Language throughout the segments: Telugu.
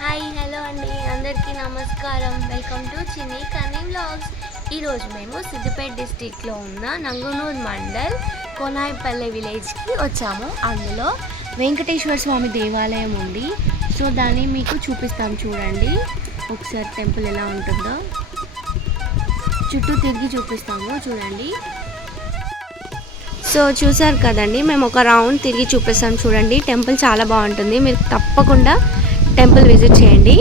హాయ్ హలో అండి, అందరికీ నమస్కారం. వెల్కమ్ టు చిన్ని కనీ వ్లాగ్స్. ఈరోజు మేము సిద్దిపేట డిస్టిక్లో ఉన్న నంగునూర్ మండల్ కోనాయిపల్లె విలేజ్కి వచ్చాము. అందులో వెంకటేశ్వర స్వామి దేవాలయం ఉంది. సో దాన్ని మీకు చూపిస్తాం, చూడండి ఒకసారి టెంపుల్ ఎలా ఉంటుందో. చుట్టూ తిరిగి చూపిస్తాము, చూడండి. సో చూసారు కదండి, మేము ఒక రౌండ్ తిరిగి చూపిస్తాం, చూడండి. టెంపుల్ చాలా బాగుంటుంది, మీరు తప్పకుండా టెంపుల్ విజిట్ చేయండి.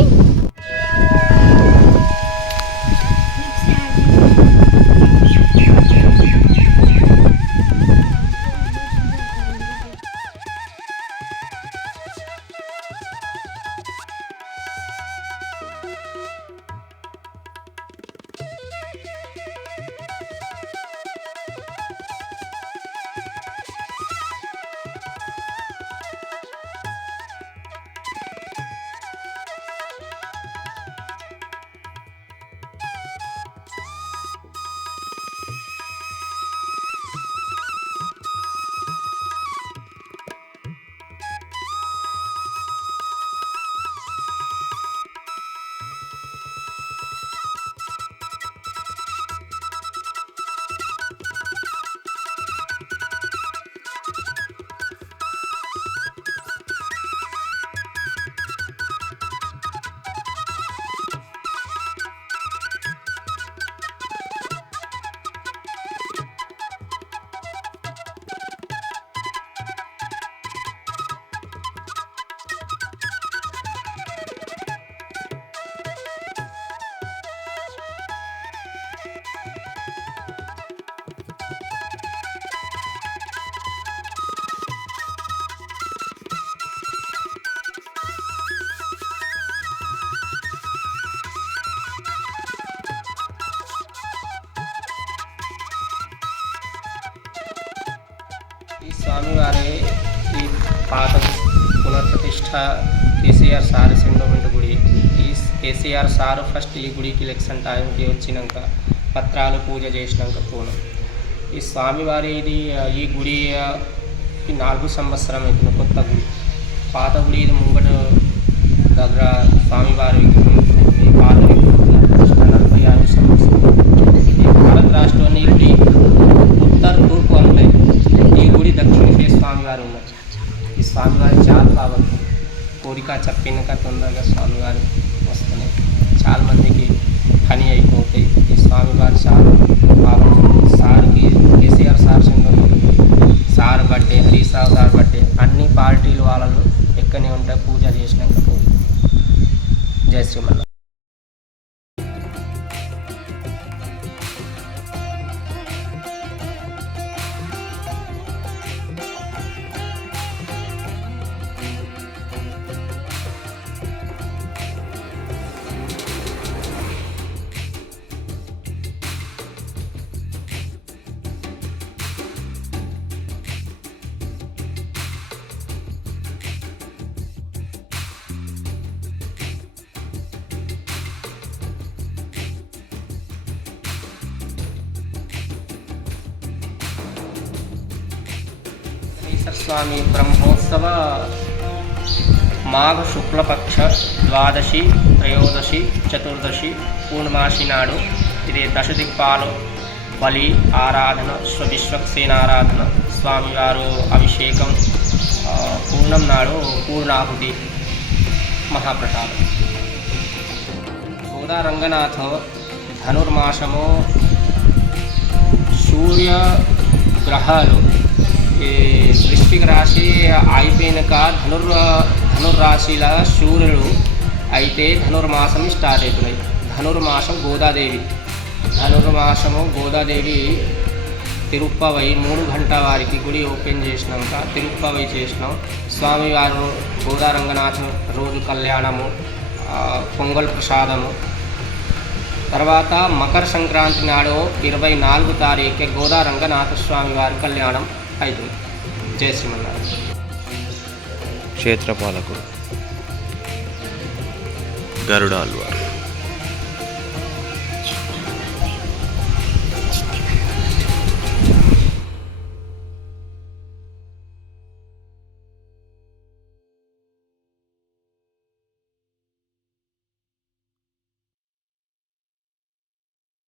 స్వామివారి ఈ పాత పునర్ప్రతిష్ఠ కేసీఆర్ సార్ సెండోమెంట్ గుడి. ఈ కేసీఆర్ సార్ ఫస్ట్ ఈ గుడికి ఎలక్షన్ టైంకి వచ్చినాక పత్రాలు పూజ చేసినాక పోను. ఈ స్వామివారి ఈ గుడి 4 సంవత్సరం అవుతుంది. కొత్త గుడి, పాత గుడి ఇది ముంగట దగ్గర స్వామివారి ఈ పాత 45 సంవత్సరం. ఈ భారత రాష్ట్రంలోని ఈ గుడి ఉత్తర తూర్పు ఉంటాయి. ఈ గుడి దక్షిణ స్వామివారు ఉన్నారు. ఈ స్వామివారి చాలా బాగుంటుంది. కోరిక చెప్పినాక తొందరగా స్వామివారు వస్తున్నాయి. చాలా మందికి పని అయిపోతాయి. ఈ స్వామివారు చాలా బాగుంటుంది. సార్కి KCR sir sir birthday, Harish Rao sir birthday, అన్ని పార్టీలు వాళ్ళు ఎక్కడనే ఉంటాయి. పూజ చేసినాక పోయి. జై శ్రీమన్నారాయణ. స్వామి బ్రహ్మోత్సవ మాఘ శుక్లపక్ష ద్వాదశి, త్రయోదశి, చతుర్దశి పూర్ణమాసి నాడు ఇది దశదిక్పాలు బలి ఆరాధన, విశ్వక్సేనారాధన, స్వామివారు అభిషేకం, పూర్ణం నాడు పూర్ణాహుతి, మహాప్రసాదం. గోదా రంగనాథ ధనుర్మాసము సూర్యగ్రహాలు వృశ్చిక రాశి అయిపోయినాక ధనుర్రాశిల సూర్యుడు అయితే ధనుర్మాసం స్టార్ట్ అవుతున్నాయి. ధనుర్మాసం గోదాదేవి, ధనుర్మాసము గోదాదేవి తిరుప్పవై 3 గంటల వారికి గుడి ఓపెన్ చేసినాక తిరుప్పవై చేసినాం. స్వామివారు గోదా రంగనాథ రోజు కళ్యాణము, పొంగల్ ప్రసాదము. తర్వాత మకర సంక్రాంతి నాడు 24 తారీఖు గోదా రంగనాథ స్వామి వారి కళ్యాణం అవుతుంది. జై శ్రీమన్నారాయణ. క్షేత్రపాలకుడు గరుడాల్వార్.